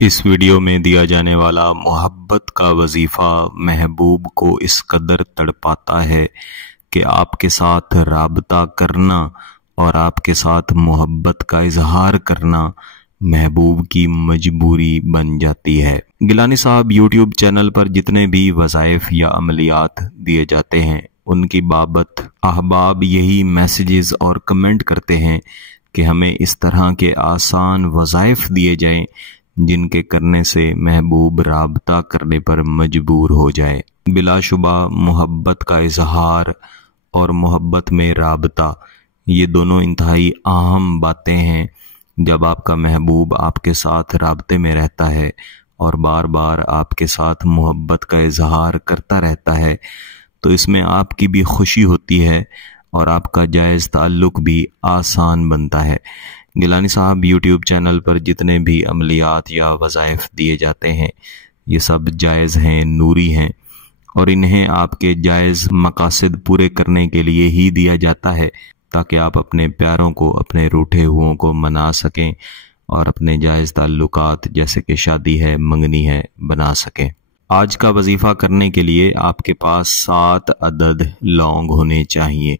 इस वीडियो में दिया जाने वाला मोहब्बत का वजीफ़ा महबूब को इस कदर तड़पाता है कि आपके साथ राबता करना और आपके साथ मोहब्बत का इजहार करना महबूब की मजबूरी बन जाती है। गिलानी साहब यूट्यूब चैनल पर जितने भी वज़ाइफ या अमलियात दिए जाते हैं उनकी बाबत अहबाब यही मैसेजेस और कमेंट करते हैं कि हमें इस तरह के आसान वज़ाइफ दिए जाएं जिनके करने से महबूब राबता करने पर मजबूर हो जाए। बिलाशुबा मोहब्बत का इजहार और मोहब्बत में राबता ये दोनों इंतहाई अहम बातें हैं। जब आपका महबूब आपके साथ राबते में रहता है और बार बार आपके साथ मोहब्बत का इजहार करता रहता है तो इसमें आपकी भी खुशी होती है और आपका जायज़ ताल्लुक़ भी आसान बनता है। गिलानी साहब यूट्यूब चैनल पर जितने भी अमलियात या वज़ाइफ दिए जाते हैं ये सब जायज़ हैं, नूरी हैं और इन्हें आपके जायज़ मकासद पूरे करने के लिए ही दिया जाता है ताकि आप अपने प्यारों को, अपने रूठे हुओं को मना सकें और अपने जायज़ ताल्लुकात जैसे कि शादी है, मंगनी है, बना सकें। आज का वजीफ़ा करने के लिए आपके पास 7 अदद लौंग होने चाहिए।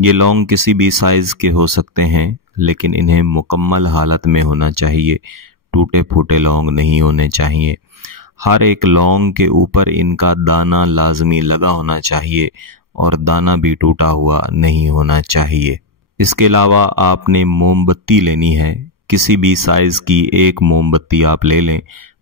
ये लौंग किसी भी साइज़ के हो सकते हैं लेकिन इन्हें मुकम्मल हालत में होना चाहिए, टूटे फूटे लौंग नहीं होने चाहिए। हर एक लौंग के ऊपर इनका दाना लाजमी लगा होना चाहिए और दाना भी टूटा हुआ नहीं होना चाहिए। इसके अलावा आपने मोमबत्ती लेनी है, किसी भी साइज़ की एक मोमबत्ती आप ले लें।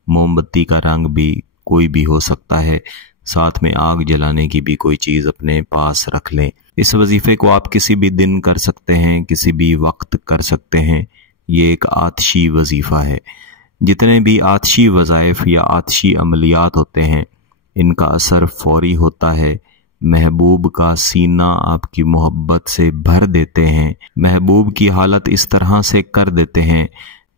मोमबत्ती का रंग भी कोई भी हो सकता है, साथ में आग जलाने की भी कोई चीज़ अपने पास रख लें। इस वजीफ़े को आप किसी भी दिन कर सकते हैं, किसी भी वक्त कर सकते हैं। ये एक आतशी वजीफ़ा है। जितने भी आतशी वज़ाइफ या आतशी अमलियात होते हैं इनका असर फौरी होता है। महबूब का सीना आपकी मोहब्बत से भर देते हैं, महबूब की हालत इस तरह से कर देते हैं,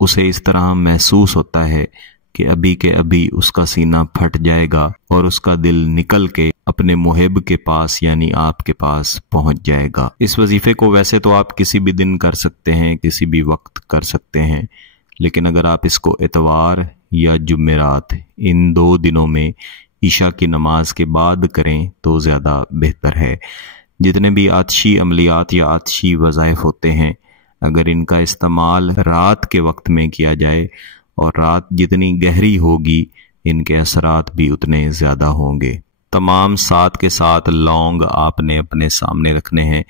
उसे इस तरह महसूस होता है कि अभी के अभी उसका सीना फट जाएगा और उसका दिल निकल के अपने मुहिब के पास यानी आपके पास पहुंच जाएगा। इस वजीफे को वैसे तो आप किसी भी दिन कर सकते हैं, किसी भी वक्त कर सकते हैं, लेकिन अगर आप इसको इतवार या जुमेरात इन 2 दिनों में ईशा की नमाज के बाद करें तो ज़्यादा बेहतर है। जितने भी आतशी अमलियात या आतशी वज़ाइफ होते हैं अगर इनका इस्तेमाल रात के वक्त में किया जाए और रात जितनी गहरी होगी इनके असरात भी उतने ज़्यादा होंगे। तमाम 7 के 7 लौंग आपने अपने सामने रखने हैं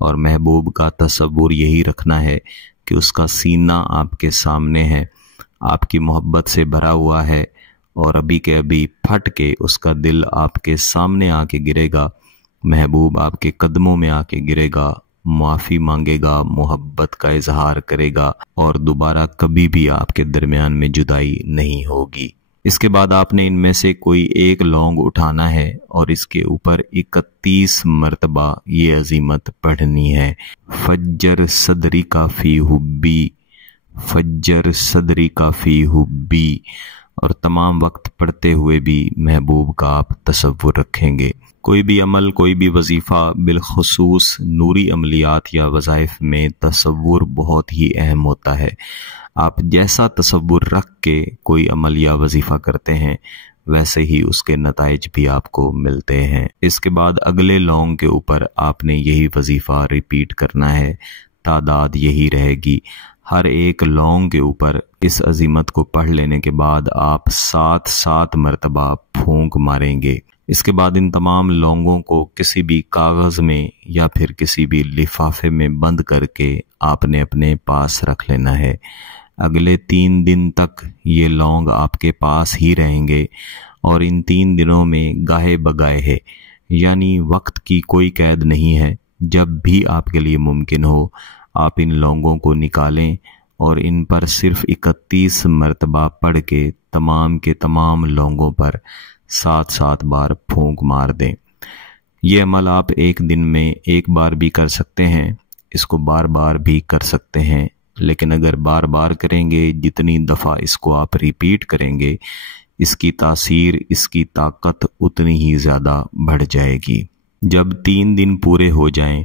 और महबूब का तसव्वुर यही रखना है कि उसका सीना आपके सामने है, आपकी मोहब्बत से भरा हुआ है और अभी के अभी फट के उसका दिल आपके सामने आके गिरेगा। महबूब आपके कदमों में आके गिरेगा, माफ़ी मांगेगा, मोहब्बत का इजहार करेगा और दोबारा कभी भी आपके दरमियान में जुदाई नहीं होगी। इसके बाद आपने इनमें से कोई एक लौंग उठाना है और इसके ऊपर 31 मरतबा ये अजीमत पढ़नी है। फज्जर सदरी काफ़ी हुब्बी, फज्जर सदरी काफ़ी हुब्बी। और तमाम वक्त पढ़ते हुए भी महबूब का आप तसव्वुर रखेंगे। कोई भी अमल, कोई भी वजीफ़ा, बिलखुसूस नूरी अमलियात या वज़ाइफ में तसव्वुर बहुत ही अहम होता है। आप जैसा तसव्वुर रख के कोई अमल या वजीफ़ा करते हैं वैसे ही उसके नताइज भी आपको मिलते हैं। इसके बाद अगले लौंग के ऊपर आपने यही वजीफ़ा रिपीट करना है, तादाद यही रहेगी। हर एक लौंग के ऊपर इस अजीमत को पढ़ लेने के बाद आप 7 मरतबा फूंक मारेंगे। इसके बाद इन तमाम लौंगों को किसी भी कागज़ में या फिर किसी भी लिफाफे में बंद करके आपने अपने पास रख लेना है। अगले 3 दिन तक ये लौंग आपके पास ही रहेंगे और इन 3 दिनों में गाहे बगाए है यानी वक्त की कोई कैद नहीं है। जब भी आपके लिए मुमकिन हो आप इन लौंगों को निकालें और इन पर सिर्फ 31 मरतबा पढ़ के तमाम के तमाम लौंगों पर 7 बार फूंक मार दें। ये अमल आप एक दिन में एक बार भी कर सकते हैं, इसको बार बार भी कर सकते हैं, लेकिन अगर बार बार करेंगे जितनी दफ़ा इसको आप रिपीट करेंगे इसकी तासीर, इसकी ताकत उतनी ही ज़्यादा बढ़ जाएगी। जब 3 दिन पूरे हो जाएं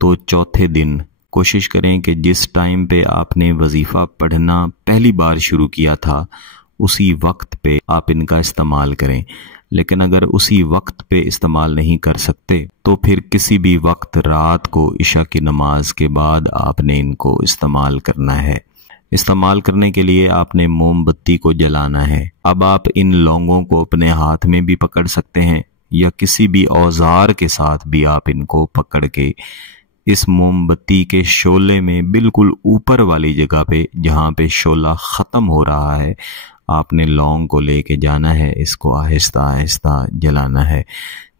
तो चौथे दिन कोशिश करें कि जिस टाइम पे आपने वजीफ़ा पढ़ना पहली बार शुरू किया था उसी वक्त पे आप इनका इस्तेमाल करें। लेकिन अगर उसी वक्त पे इस्तेमाल नहीं कर सकते तो फिर किसी भी वक्त रात को इशा की नमाज के बाद आपने इनको इस्तेमाल करना है। इस्तेमाल करने के लिए आपने मोमबत्ती को जलाना है। अब आप इन लौंगों को अपने हाथ में भी पकड़ सकते हैं या किसी भी औजार के साथ भी आप इनको पकड़ के इस मोमबत्ती के शोले में बिल्कुल ऊपर वाली जगह पे जहाँ पे शोला ख़त्म हो रहा है आपने लौंग को लेके जाना है। इसको आहिस्ता आहिस्ता जलाना है,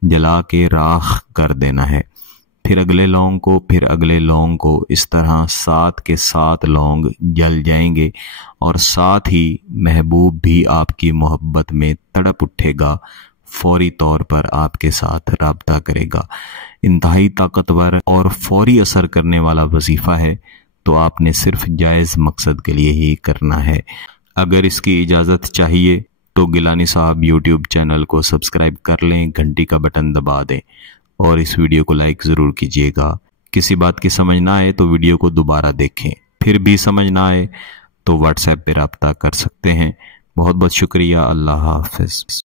जला के राख कर देना है। फिर अगले लौंग को, फिर अगले लौंग को, इस तरह 7 के 7 लौंग जल जाएंगे और साथ ही महबूब भी आपकी मोहब्बत में तड़प उठेगा, फौरी तौर पर आपके साथ राब्ता करेगा। इंतहाई ताकतवर और फौरी असर करने वाला वजीफ़ा है, तो आपने सिर्फ जायज़ मकसद के लिए ही करना है। अगर इसकी इजाज़त चाहिए तो गिलानी साहब यूट्यूब चैनल को सब्सक्राइब कर लें, घंटी का बटन दबा दें और इस वीडियो को लाइक ज़रूर कीजिएगा। किसी बात की समझ ना आए तो वीडियो को दोबारा देखें, फिर भी समझ ना आए तो व्हाट्सएप पे रब्ता कर सकते हैं। बहुत बहुत शुक्रिया। अल्लाह हाफ़िज़।